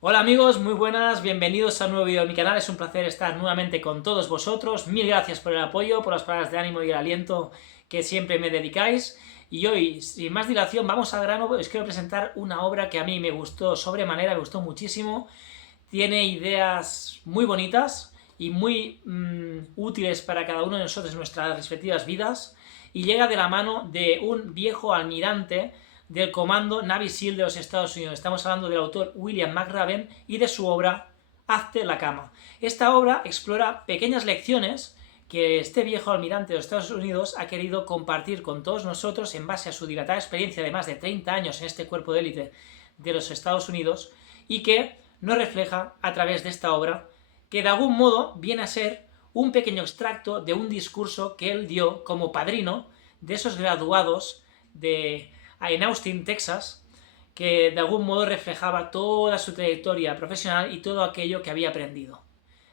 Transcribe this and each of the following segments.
Hola amigos, muy buenas, bienvenidos a un nuevo vídeo de mi canal, es un placer estar nuevamente con todos vosotros, mil gracias por el apoyo, por las palabras de ánimo y el aliento que siempre me dedicáis, y hoy, sin más dilación, vamos al grano. Os quiero presentar una obra que a mí me gustó sobremanera, me gustó muchísimo, tiene ideas muy bonitas y muy útiles para cada uno de nosotros en nuestras respectivas vidas, y llega de la mano de un viejo almirante del Comando Navy SEAL de los Estados Unidos. Estamos hablando del autor William McRaven y de su obra Hazte la cama. Esta obra explora pequeñas lecciones que este viejo almirante de los Estados Unidos ha querido compartir con todos nosotros en base a su dilatada experiencia de más de 30 años en este cuerpo de élite de los Estados Unidos, y que nos refleja a través de esta obra, que de algún modo viene a ser un pequeño extracto de un discurso que él dio como padrino de esos graduados en Austin, Texas, que de algún modo reflejaba toda su trayectoria profesional y todo aquello que había aprendido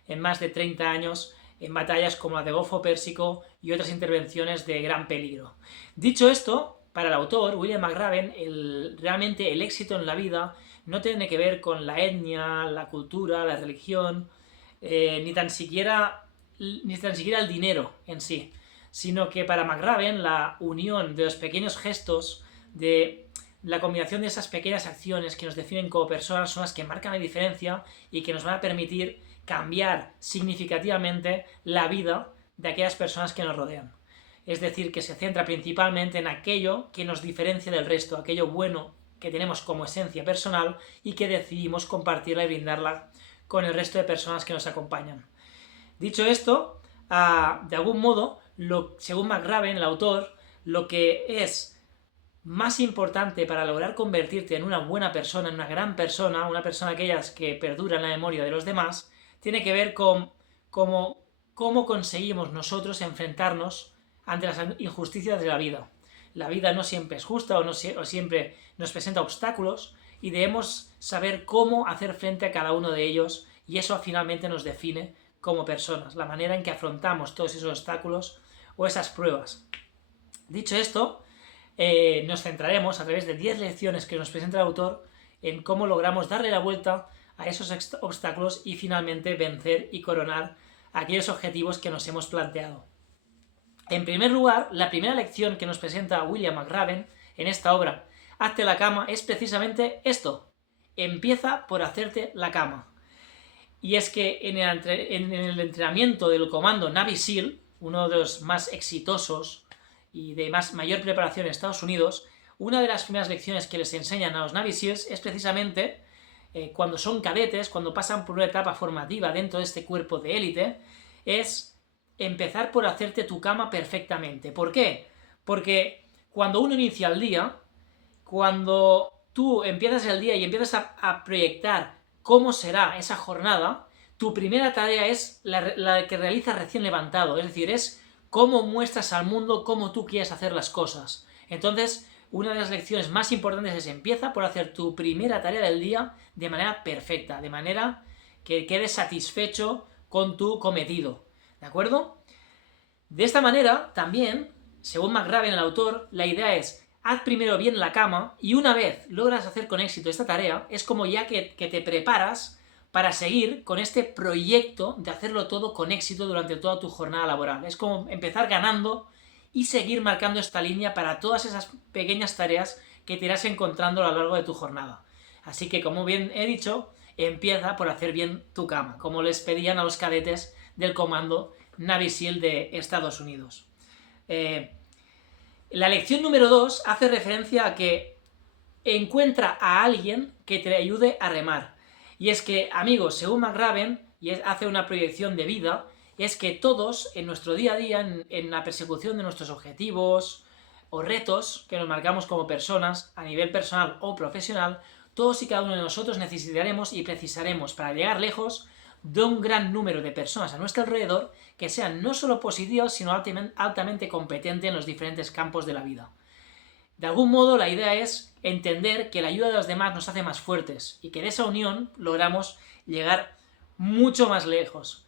en más de 30 años en batallas como la de Golfo Pérsico y otras intervenciones de gran peligro. Dicho esto, para el autor, William McRaven, realmente el éxito en la vida no tiene que ver con la etnia, la cultura, la religión, ni tan siquiera el dinero en sí, sino que para McRaven la unión de los pequeños gestos, de la combinación de esas pequeñas acciones que nos definen como personas, son las que marcan la diferencia y que nos van a permitir cambiar significativamente la vida de aquellas personas que nos rodean. Es decir, que se centra principalmente en aquello que nos diferencia del resto, aquello bueno que tenemos como esencia personal y que decidimos compartirla y brindarla con el resto de personas que nos acompañan. Dicho esto, de algún modo, según McRaven, el autor, lo que es más importante para lograr convertirte en una buena persona, en una gran persona, una persona aquellas que perdura en la memoria de los demás, tiene que ver con cómo conseguimos nosotros enfrentarnos ante las injusticias de la vida. La vida no siempre es justa o siempre nos presenta obstáculos, y debemos saber cómo hacer frente a cada uno de ellos, y eso finalmente nos define como personas, la manera en que afrontamos todos esos obstáculos o esas pruebas. Dicho esto, nos centraremos a través de 10 lecciones que nos presenta el autor en cómo logramos darle la vuelta a esos obstáculos y finalmente vencer y coronar aquellos objetivos que nos hemos planteado. En primer lugar, la primera lección que nos presenta William McRaven en esta obra, Hazte la cama, es precisamente esto: empieza por hacerte la cama. Y es que en el entrenamiento del comando Navy SEAL, uno de los más exitosos y de mayor preparación en Estados Unidos, una de las primeras lecciones que les enseñan a los Navy SEALs es precisamente cuando son cadetes, cuando pasan por una etapa formativa dentro de este cuerpo de élite, es empezar por hacerte tu cama perfectamente. ¿Por qué? Porque cuando uno inicia el día, cuando tú empiezas el día y empiezas a proyectar cómo será esa jornada, tu primera tarea es la que realizas recién levantado, es decir, es cómo muestras al mundo cómo tú quieres hacer las cosas. Entonces, una de las lecciones más importantes es: empieza por hacer tu primera tarea del día de manera perfecta, de manera que quedes satisfecho con tu cometido. ¿De acuerdo? De esta manera, también, según McRaven, el autor, la idea es: haz primero bien la cama, y una vez logras hacer con éxito esta tarea, es como ya que te preparas para seguir con este proyecto de hacerlo todo con éxito durante toda tu jornada laboral. Es como empezar ganando y seguir marcando esta línea para todas esas pequeñas tareas que te irás encontrando a lo largo de tu jornada. Así que, como bien he dicho, empieza por hacer bien tu cama, como les pedían a los cadetes del comando Navy SEAL de Estados Unidos. La lección número 2 hace referencia a que encuentra a alguien que te ayude a remar. Y es que, amigos, según McRaven, y hace una proyección de vida, es que todos en nuestro día a día, en la persecución de nuestros objetivos o retos que nos marcamos como personas, a nivel personal o profesional, todos y cada uno de nosotros necesitaremos y precisaremos, para llegar lejos, de un gran número de personas a nuestro alrededor que sean no solo positivas, sino altamente competentes en los diferentes campos de la vida. De algún modo, la idea es entender que la ayuda de los demás nos hace más fuertes y que de esa unión logramos llegar mucho más lejos.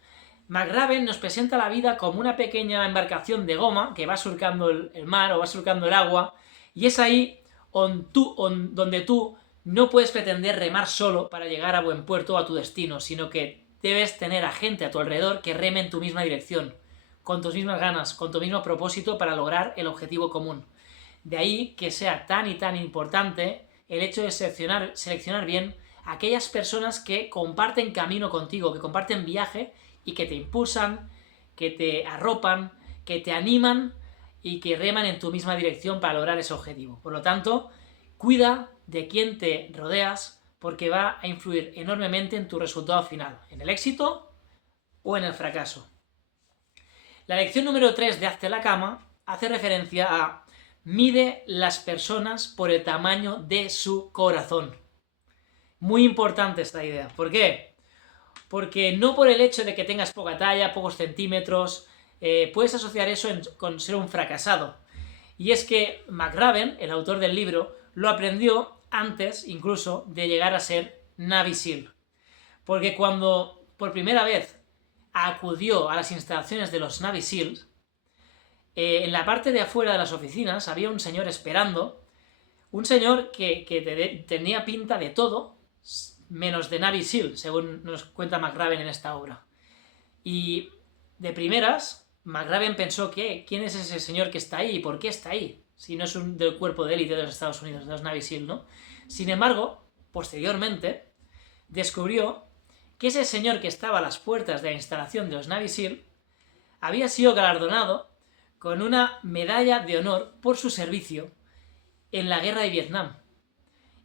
McRaven nos presenta la vida como una pequeña embarcación de goma que va surcando el mar o va surcando el agua, y es ahí donde tú no puedes pretender remar solo para llegar a buen puerto o a tu destino, sino que debes tener a gente a tu alrededor que reme en tu misma dirección, con tus mismas ganas, con tu mismo propósito para lograr el objetivo común. De ahí que sea tan y tan importante el hecho de seleccionar bien aquellas personas que comparten camino contigo, que comparten viaje y que te impulsan, que te arropan, que te animan y que reman en tu misma dirección para lograr ese objetivo. Por lo tanto, cuida de quién te rodeas porque va a influir enormemente en tu resultado final, en el éxito o en el fracaso. La lección número 3 de Hazte la cama hace referencia a mide las personas por el tamaño de su corazón. Muy importante esta idea. ¿Por qué? Porque no por el hecho de que tengas poca talla, pocos centímetros, puedes asociar eso con ser un fracasado. Y es que McRaven, el autor del libro, lo aprendió antes incluso de llegar a ser Navy SEAL. Porque cuando por primera vez acudió a las instalaciones de los Navy SEALs, en la parte de afuera de las oficinas había un señor esperando, un señor que tenía pinta de todo, menos de Navy SEAL, según nos cuenta McRaven en esta obra. Y de primeras, McRaven pensó que ¿quién es ese señor que está ahí y por qué está ahí? Si no es del cuerpo de élite de los Estados Unidos, de los Navy SEAL, ¿no? Sin embargo, posteriormente, descubrió que ese señor que estaba a las puertas de la instalación de los Navy SEAL había sido galardonado con una medalla de honor por su servicio en la guerra de Vietnam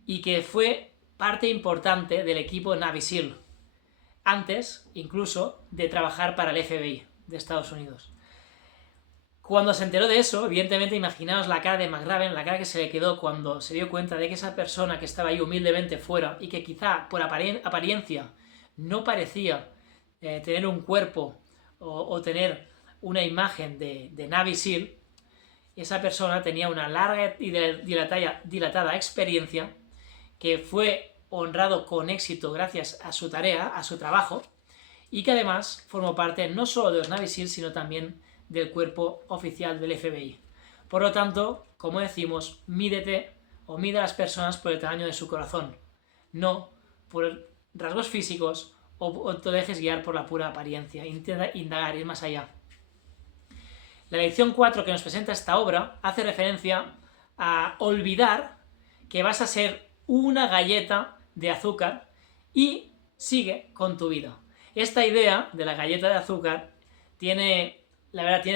y que fue parte importante del equipo Navy SEAL, antes incluso de trabajar para el FBI de Estados Unidos. Cuando se enteró de eso, evidentemente imaginaos la cara de McRaven, la cara que se le quedó cuando se dio cuenta de que esa persona que estaba ahí humildemente fuera y que quizá por apariencia no parecía tener un cuerpo o tener una imagen de Navy SEAL, esa persona tenía una larga y dilatada experiencia que fue honrado con éxito gracias a su tarea, a su trabajo, y que además formó parte no solo de los Navy SEAL, sino también del cuerpo oficial del FBI. Por lo tanto, como decimos, mídete o mide a las personas por el tamaño de su corazón, no por rasgos físicos o te dejes guiar por la pura apariencia. Intenta indagar, ir más allá. La lección 4 que nos presenta esta obra hace referencia a olvidar que vas a ser una galleta de azúcar y sigue con tu vida. Esta idea de la galleta de azúcar tiene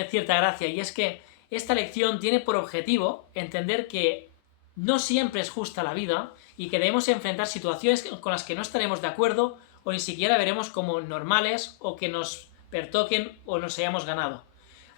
cierta gracia, y es que esta lección tiene por objetivo entender que no siempre es justa la vida y que debemos enfrentar situaciones con las que no estaremos de acuerdo o ni siquiera veremos como normales o que nos pertoquen o nos hayamos ganado.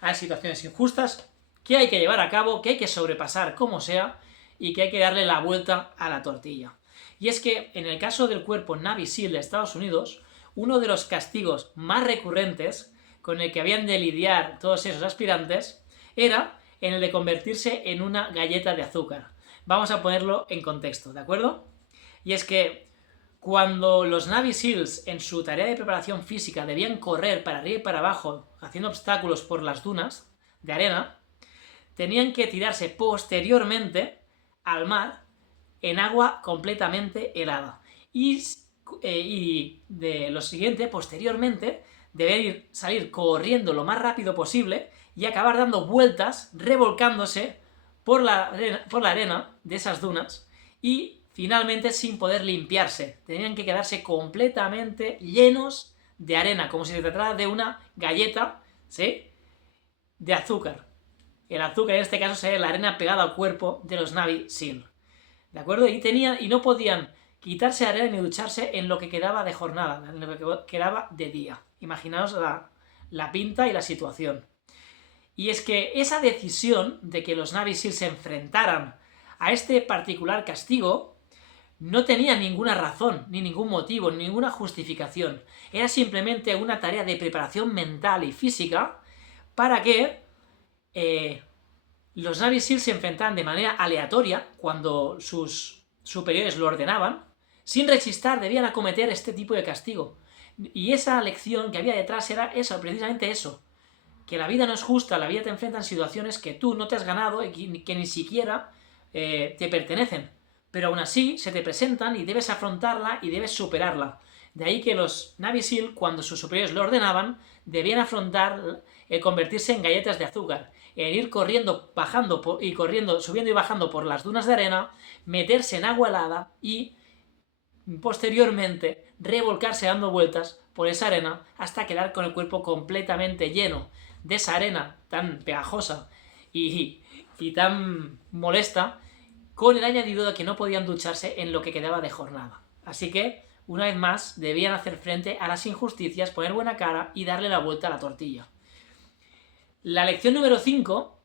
Hay situaciones injustas que hay que llevar a cabo, que hay que sobrepasar como sea y que hay que darle la vuelta a la tortilla. Y es que en el caso del cuerpo Navy SEAL de Estados Unidos, uno de los castigos más recurrentes con el que habían de lidiar todos esos aspirantes era en el de convertirse en una galleta de azúcar. Vamos a ponerlo en contexto, ¿de acuerdo? Y es que cuando los Navy SEALs en su tarea de preparación física debían correr para arriba y para abajo haciendo obstáculos por las dunas de arena, tenían que tirarse posteriormente al mar en agua completamente helada. Y de lo siguiente, posteriormente, deben salir corriendo lo más rápido posible y acabar dando vueltas, revolcándose por la arena de esas dunas y finalmente sin poder limpiarse. Tenían que quedarse completamente llenos de arena, como si se tratara de una galleta, ¿sí?, de azúcar. El azúcar en este caso sería la arena pegada al cuerpo de los Navy SEAL. ¿De acuerdo? Y no podían quitarse arena ni ducharse en lo que quedaba de jornada, en lo que quedaba de día. Imaginaos la pinta y la situación. Y es que esa decisión de que los Navy SEAL se enfrentaran a este particular castigo no tenía ninguna razón, ni ningún motivo, ni ninguna justificación. Era simplemente una tarea de preparación mental y física para que los Navy SEAL se enfrentaran de manera aleatoria cuando sus superiores lo ordenaban. Sin rechistar debían acometer este tipo de castigo. Y esa lección que había detrás era eso, precisamente eso. Que la vida no es justa, la vida te enfrenta en situaciones que tú no te has ganado y que ni siquiera te pertenecen. pero aún así se te presentan y debes afrontarla y debes superarla. De ahí que los Navy SEAL, cuando sus superiores lo ordenaban, debían afrontar el convertirse en galletas de azúcar, en ir corriendo, subiendo y bajando por las dunas de arena, meterse en agua helada y posteriormente revolcarse dando vueltas por esa arena hasta quedar con el cuerpo completamente lleno de esa arena tan pegajosa y tan molesta, con el añadido de que no podían ducharse en lo que quedaba de jornada. Así que, una vez más, debían hacer frente a las injusticias, poner buena cara y darle la vuelta a la tortilla. La lección número 5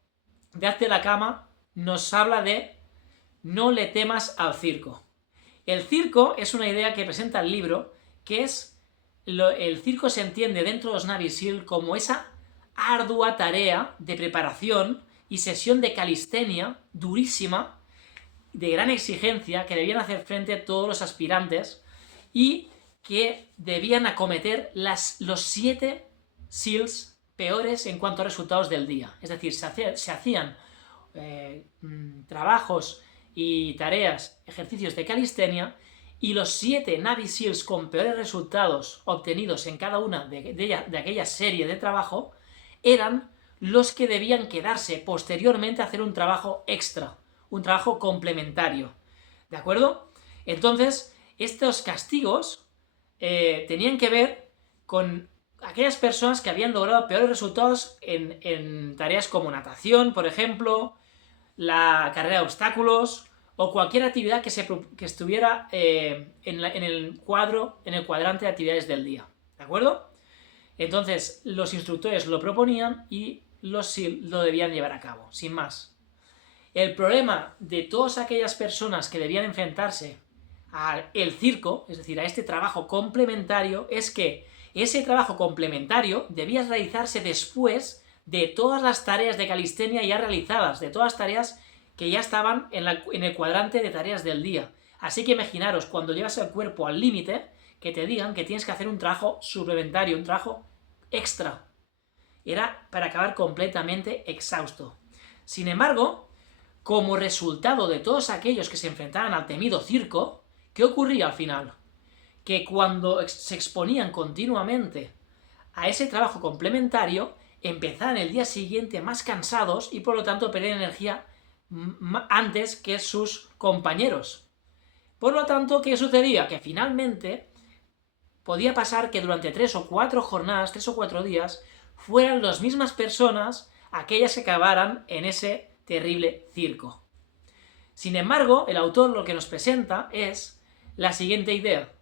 de Hazte la cama nos habla de no le temas al circo. El circo es una idea que presenta el libro, que es el circo se entiende dentro de los Navy SEAL como esa ardua tarea de preparación y sesión de calistenia durísima, de gran exigencia, que debían hacer frente a todos los aspirantes y que debían acometer los 7 SEALs peores en cuanto a resultados del día. Es decir, se hacían trabajos y tareas, ejercicios de calistenia, y los 7 Navy SEALs con peores resultados obtenidos en cada una de aquella serie de trabajo eran los que debían quedarse posteriormente a hacer un trabajo extra, un trabajo complementario. ¿De acuerdo? Entonces, estos castigos tenían que ver con aquellas personas que habían logrado peores resultados en tareas como natación, por ejemplo, la carrera de obstáculos o cualquier actividad que estuviera en el cuadrante de actividades del día. ¿De acuerdo? Entonces, los instructores lo proponían y los SEAL lo debían llevar a cabo, sin más. El problema de todas aquellas personas que debían enfrentarse al circo, es decir, a este trabajo complementario, es que ese trabajo complementario debía realizarse después de todas las tareas de calistenia ya realizadas, de todas las tareas que ya estaban en el cuadrante de tareas del día. Así que imaginaros, cuando llevas el cuerpo al límite, que te digan que tienes que hacer un trabajo suplementario, un trabajo extra. Era para acabar completamente exhausto. Sin embargo, como resultado de todos aquellos que se enfrentaban al temido circo, ¿qué ocurría al final? Que cuando se exponían continuamente a ese trabajo complementario, empezaban el día siguiente más cansados y por lo tanto perdían energía antes que sus compañeros. Por lo tanto, ¿qué sucedía? Que finalmente podía pasar que durante 3 o 4 jornadas, 3 o 4 días, fueran las mismas personas aquellas que acabaran en ese terrible circo. Sin embargo, el autor lo que nos presenta es la siguiente idea.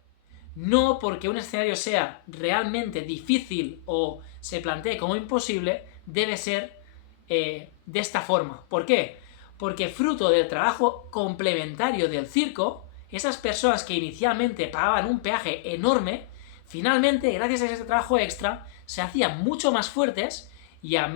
No porque un escenario sea realmente difícil o se plantee como imposible, debe ser de esta forma. ¿Por qué? Porque fruto del trabajo complementario del circo, esas personas que inicialmente pagaban un peaje enorme, finalmente, gracias a ese trabajo extra, se hacían mucho más fuertes y a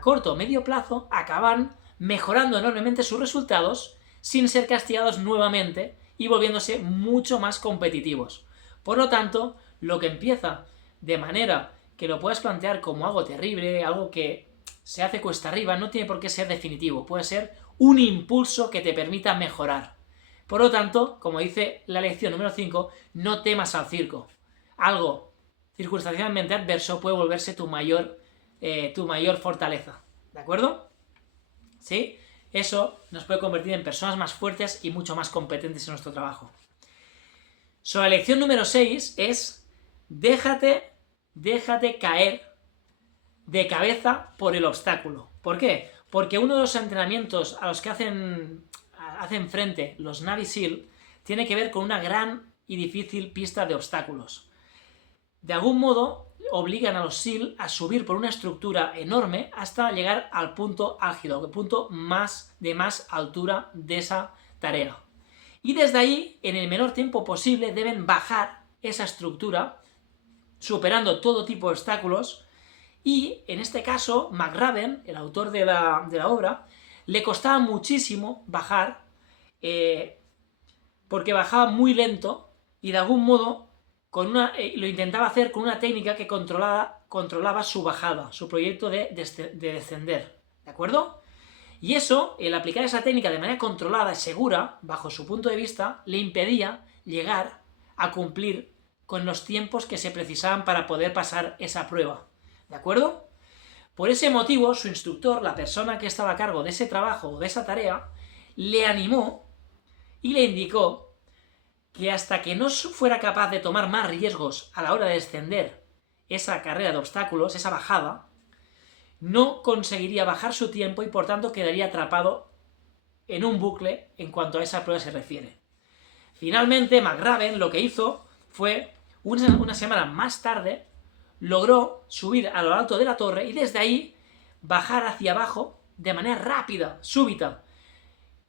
corto o medio plazo acaban mejorando enormemente sus resultados sin ser castigados nuevamente y volviéndose mucho más competitivos. Por lo tanto, lo que empieza de manera que lo puedas plantear como algo terrible, algo que se hace cuesta arriba, no tiene por qué ser definitivo, puede ser un impulso que te permita mejorar. Por lo tanto, como dice la lección número 5, no temas al circo. Algo circunstancialmente adverso puede volverse tu mayor fortaleza. ¿De acuerdo? ¿Sí? Eso nos puede convertir en personas más fuertes y mucho más competentes en nuestro trabajo. La lección número 6 es déjate caer de cabeza por el obstáculo. ¿Por qué? Porque uno de los entrenamientos a los que hacen frente los Navy SEAL tiene que ver con una gran y difícil pista de obstáculos. De algún modo obligan a los SEAL a subir por una estructura enorme hasta llegar al punto álgido, el punto de más altura de esa tarea. Y desde ahí, en el menor tiempo posible, deben bajar esa estructura, superando todo tipo de obstáculos, y en este caso, McRaven, el autor de la obra, le costaba muchísimo bajar, porque bajaba muy lento, y de algún modo lo intentaba hacer con una técnica que controlaba su bajada, su proyecto de descender, ¿de acuerdo? Y eso, el aplicar esa técnica de manera controlada y segura, bajo su punto de vista, le impedía llegar a cumplir con los tiempos que se precisaban para poder pasar esa prueba. ¿De acuerdo? Por ese motivo, su instructor, la persona que estaba a cargo de ese trabajo o de esa tarea, le animó y le indicó que hasta que no fuera capaz de tomar más riesgos a la hora de descender esa carrera de obstáculos, esa bajada, no conseguiría bajar su tiempo y por tanto quedaría atrapado en un bucle en cuanto a esa prueba se refiere. Finalmente, McRaven lo que hizo fue, una semana más tarde, logró subir a lo alto de la torre y desde ahí bajar hacia abajo de manera rápida, súbita,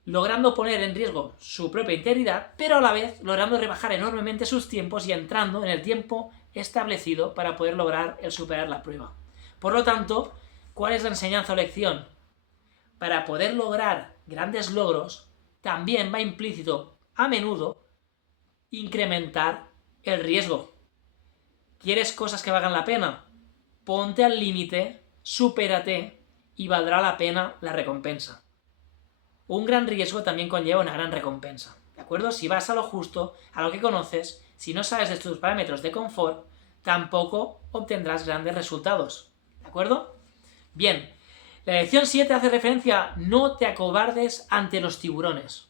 logrando poner en riesgo su propia integridad, pero a la vez logrando rebajar enormemente sus tiempos y entrando en el tiempo establecido para poder lograr el superar la prueba. Por lo tanto, ¿cuál es la enseñanza o lección? Para poder lograr grandes logros, también va implícito, a menudo, incrementar el riesgo. ¿Quieres cosas que valgan la pena? Ponte al límite, supérate y valdrá la pena la recompensa. Un gran riesgo también conlleva una gran recompensa, ¿de acuerdo? Si vas a lo justo, a lo que conoces, si no sabes de tus parámetros de confort, tampoco obtendrás grandes resultados, ¿de acuerdo? Bien, la lección 7 hace referencia a no te acobardes ante los tiburones.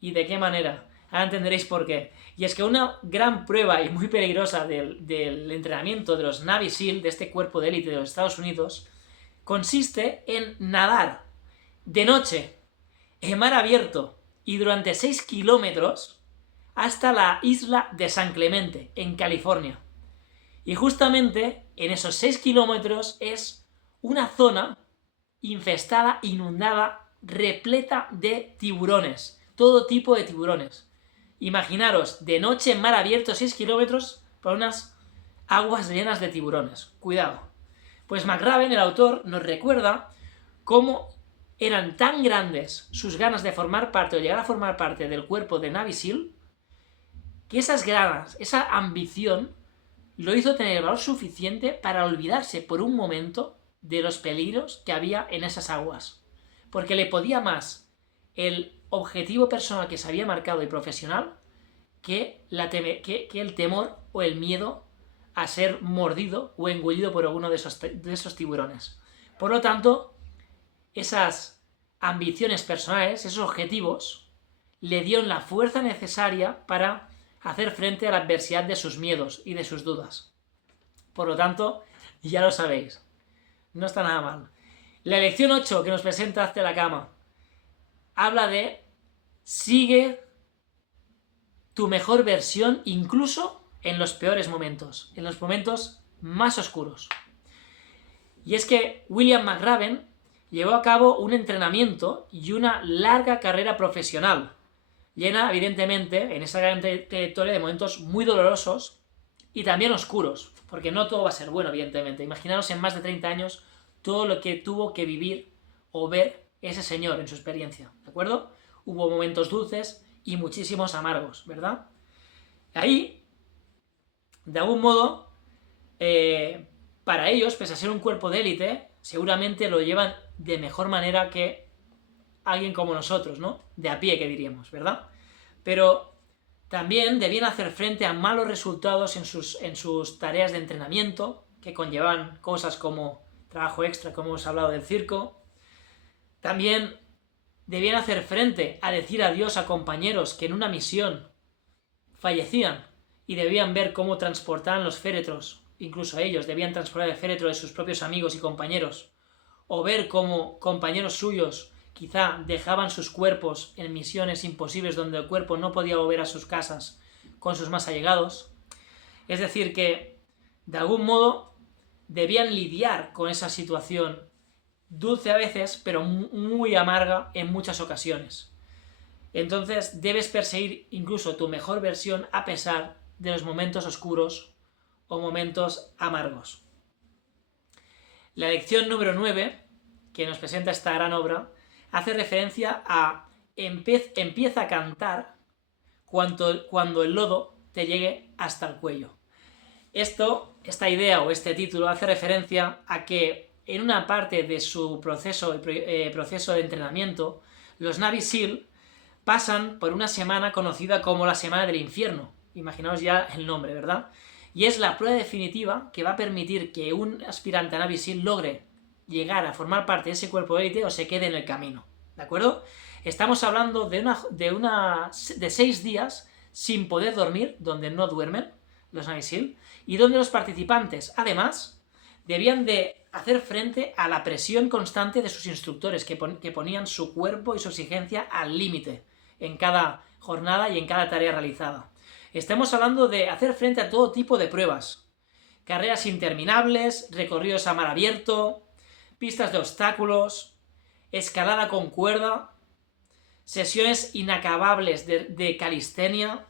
¿Y de qué manera? Ahora entenderéis por qué. Y es que una gran prueba y muy peligrosa del entrenamiento de los Navy SEAL, de este cuerpo de élite de los Estados Unidos, consiste en nadar de noche en mar abierto y durante 6 kilómetros hasta la isla de San Clemente, en California. Y justamente en esos 6 kilómetros es una zona infestada, inundada, repleta de tiburones. Todo tipo de tiburones. Imaginaros, de noche en mar abierto 6 kilómetros por unas aguas llenas de tiburones. Cuidado. Pues McRaven, el autor, nos recuerda cómo eran tan grandes sus ganas de formar parte o llegar a formar parte del cuerpo de Navy SEAL, que esas ganas, esa ambición, lo hizo tener el valor suficiente para olvidarse por un momento de los peligros que había en esas aguas. Porque le podía más el objetivo personal que se había marcado y profesional que el temor o el miedo a ser mordido o engullido por alguno de esos tiburones. Por lo tanto, esas ambiciones personales, esos objetivos, le dieron la fuerza necesaria para hacer frente a la adversidad de sus miedos y de sus dudas. Por lo tanto, ya lo sabéis, no está nada mal. La lección 8 que nos presenta Hazte la Cama habla de sigue tu mejor versión incluso en los peores momentos, en los momentos más oscuros. Y es que William McRaven llevó a cabo un entrenamiento y una larga carrera profesional, llena evidentemente en esa gran trayectoria de momentos muy dolorosos y también oscuros, porque no todo va a ser bueno evidentemente. Imaginaros en más de 30 años todo lo que tuvo que vivir o ver ese señor en su experiencia, ¿de acuerdo? Hubo momentos dulces y muchísimos amargos, ¿verdad? Ahí, de algún modo, para ellos, pese a ser un cuerpo de élite, seguramente lo llevan de mejor manera que alguien como nosotros, ¿no? De a pie, que diríamos, ¿verdad? Pero también debían hacer frente a malos resultados en sus tareas de entrenamiento, que conllevan cosas como trabajo extra, como hemos hablado del circo. También debían hacer frente a decir adiós a compañeros que en una misión fallecían y debían ver cómo transportaban los féretros, incluso ellos debían transportar el féretro de sus propios amigos y compañeros, o ver cómo compañeros suyos quizá dejaban sus cuerpos en misiones imposibles donde el cuerpo no podía volver a sus casas con sus más allegados. Es decir, que de algún modo debían lidiar con esa situación dulce a veces, pero muy amarga en muchas ocasiones. Entonces debes perseguir incluso tu mejor versión a pesar de los momentos oscuros o momentos amargos. La lección número 9, que nos presenta esta gran obra, hace referencia a empieza a cantar cuando el lodo te llegue hasta el cuello. Esta idea o este título hace referencia a que en una parte de su proceso de entrenamiento, los Navy SEAL pasan por una semana conocida como la Semana del Infierno. Imaginaos ya el nombre, ¿verdad? Y es la prueba definitiva que va a permitir que un aspirante a Navy SEAL logre llegar a formar parte de ese cuerpo de élite o se quede en el camino, ¿de acuerdo? Estamos hablando de 6 días sin poder dormir, donde no duermen los Navy SEAL, y donde los participantes, además, debían de hacer frente a la presión constante de sus instructores, que ponían su cuerpo y su exigencia al límite en cada jornada y en cada tarea realizada. Estamos hablando de hacer frente a todo tipo de pruebas. Carreras interminables, recorridos a mar abierto, pistas de obstáculos, escalada con cuerda, sesiones inacabables de calistenia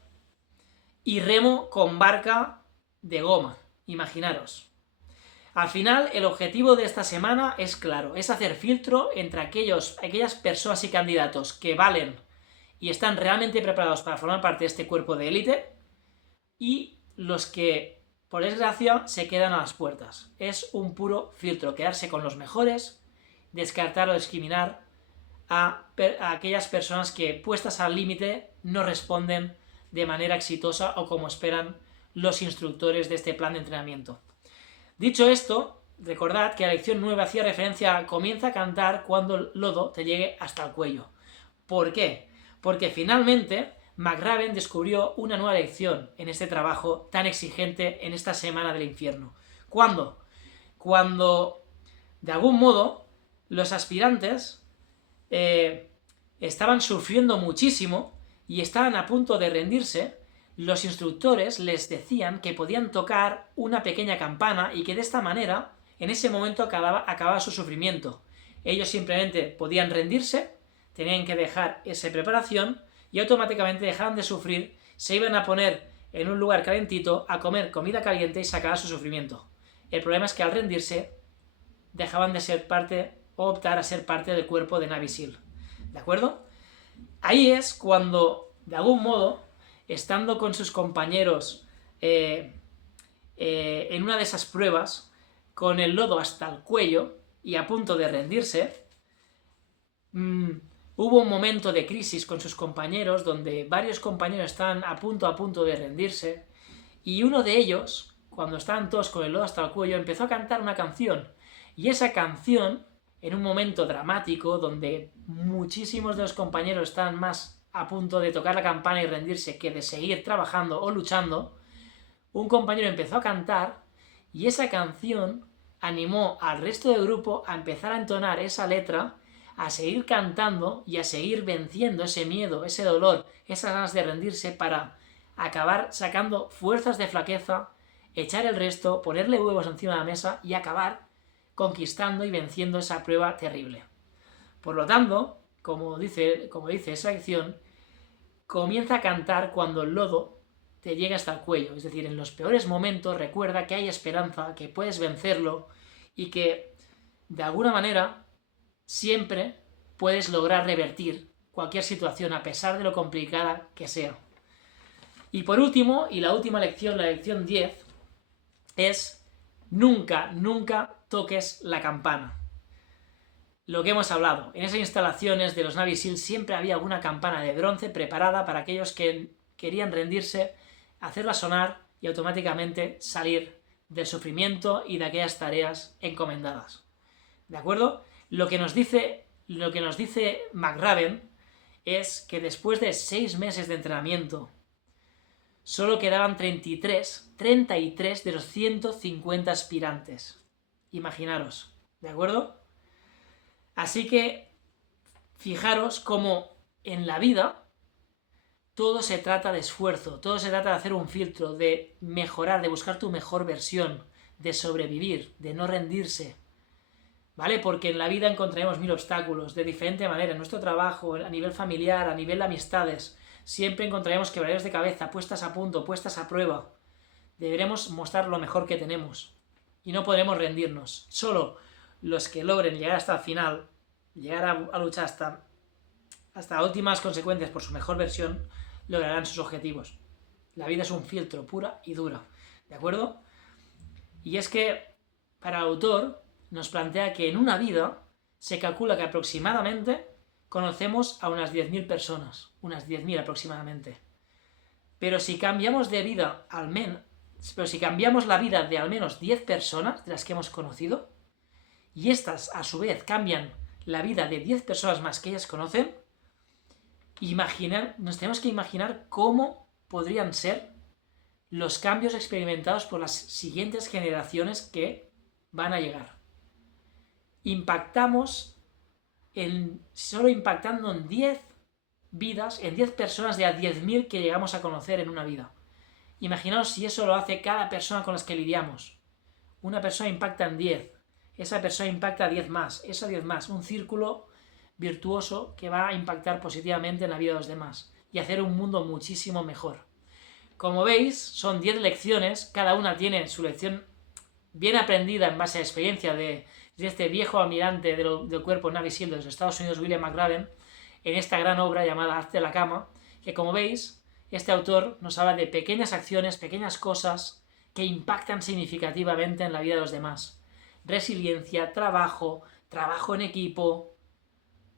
y remo con barca de goma. Imaginaros. Al final, el objetivo de esta semana es claro, es hacer filtro entre aquellas personas y candidatos que valen y están realmente preparados para formar parte de este cuerpo de élite y los que, por desgracia, se quedan a las puertas. Es un puro filtro, quedarse con los mejores, descartar o discriminar a aquellas personas que, puestas al límite, no responden de manera exitosa o como esperan los instructores de este plan de entrenamiento. Dicho esto, recordad que la lección 9 hacía referencia a comienza a cantar cuando el lodo te llegue hasta el cuello. ¿Por qué? Porque finalmente McRaven descubrió una nueva lección en este trabajo tan exigente en esta semana del infierno. ¿Cuándo? Cuando, de algún modo, los aspirantes estaban sufriendo muchísimo y estaban a punto de rendirse, los instructores les decían que podían tocar una pequeña campana y que de esta manera, en ese momento, acababa su sufrimiento. Ellos simplemente podían rendirse, tenían que dejar esa preparación y automáticamente dejaban de sufrir, se iban a poner en un lugar calentito a comer comida caliente y se acababa su sufrimiento. El problema es que al rendirse dejaban de ser parte o optar a ser parte del cuerpo de Navy SEAL. ¿De acuerdo? Ahí es cuando, de algún modo, estando con sus compañeros en una de esas pruebas, con el lodo hasta el cuello y a punto de rendirse, hubo un momento de crisis con sus compañeros donde varios compañeros estaban a punto de rendirse y uno de ellos, cuando estaban todos con el lodo hasta el cuello, empezó a cantar una canción y esa canción, en un momento dramático donde muchísimos de los compañeros estaban más a punto de tocar la campana y rendirse que de seguir trabajando o luchando, un compañero empezó a cantar y esa canción animó al resto del grupo a empezar a entonar esa letra, a seguir cantando y a seguir venciendo ese miedo, ese dolor, esas ganas de rendirse para acabar sacando fuerzas de flaqueza, echar el resto, ponerle huevos encima de la mesa y acabar conquistando y venciendo esa prueba terrible. Por lo tanto, como dice esa lección, comienza a cantar cuando el lodo te llega hasta el cuello. Es decir, en los peores momentos recuerda que hay esperanza, que puedes vencerlo y que, de alguna manera, siempre puedes lograr revertir cualquier situación a pesar de lo complicada que sea. Y por último, y la última lección, la lección 10, es nunca toques la campana. Lo que hemos hablado, en esas instalaciones de los Navy SEAL siempre había alguna campana de bronce preparada para aquellos que querían rendirse, hacerla sonar y automáticamente salir del sufrimiento y de aquellas tareas encomendadas. ¿De acuerdo? Lo que nos dice McRaven es que después de 6 meses de entrenamiento solo quedaban 33 de los 150 aspirantes. Imaginaros, ¿de acuerdo? Así que fijaros cómo en la vida todo se trata de esfuerzo, todo se trata de hacer un filtro, de mejorar, de buscar tu mejor versión, de sobrevivir, de no rendirse, ¿vale? Porque en la vida encontraremos 1000 obstáculos, de diferente manera, en nuestro trabajo, a nivel familiar, a nivel de amistades, siempre encontraremos quebraderos de cabeza, puestas a punto, puestas a prueba. Deberemos mostrar lo mejor que tenemos y no podremos rendirnos. Solo los que logren llegar hasta el final, llegar a luchar hasta últimas consecuencias por su mejor versión, lograrán sus objetivos. La vida es un filtro, pura y dura, ¿de acuerdo? Y es que, para el autor, nos plantea que en una vida se calcula que aproximadamente conocemos a unas 10.000 personas, unas 10.000 aproximadamente. Pero si cambiamos de vida pero si cambiamos la vida de al menos 10 personas de las que hemos conocido, y estas a su vez cambian la vida de 10 personas más que ellas conocen, nos tenemos que imaginar cómo podrían ser los cambios experimentados por las siguientes generaciones que van a llegar. Solo impactando en 10 vidas, en 10 personas de a 10.000 que llegamos a conocer en una vida. Imaginaos si eso lo hace cada persona con las que lidiamos. Una persona impacta en 10, esa persona impacta a 10 más, esa 10 más, un círculo virtuoso que va a impactar positivamente en la vida de los demás y hacer un mundo muchísimo mejor. Como veis, son 10 lecciones, cada una tiene su lección bien aprendida en base a experiencia de este viejo almirante del cuerpo Navy SEAL de los Estados Unidos, William McRaven, en esta gran obra llamada Hazte la cama, que como veis, este autor nos habla de pequeñas acciones, pequeñas cosas que impactan significativamente en la vida de los demás. Resiliencia, trabajo en equipo,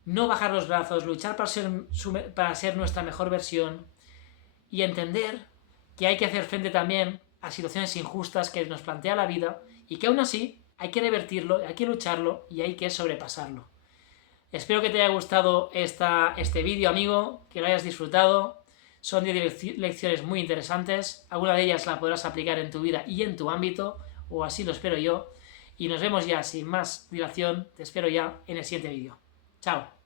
no bajar los brazos, luchar para ser nuestra mejor versión y entender que hay que hacer frente también a situaciones injustas que nos plantea la vida y que aún así hay que revertirlo, hay que lucharlo y hay que sobrepasarlo. Espero que te haya gustado este vídeo, amigo, que lo hayas disfrutado. Son 10 lecciones muy interesantes, alguna de ellas la podrás aplicar en tu vida y en tu ámbito, o así lo espero yo. Y nos vemos ya sin más dilación, te espero ya en el siguiente vídeo. Chao.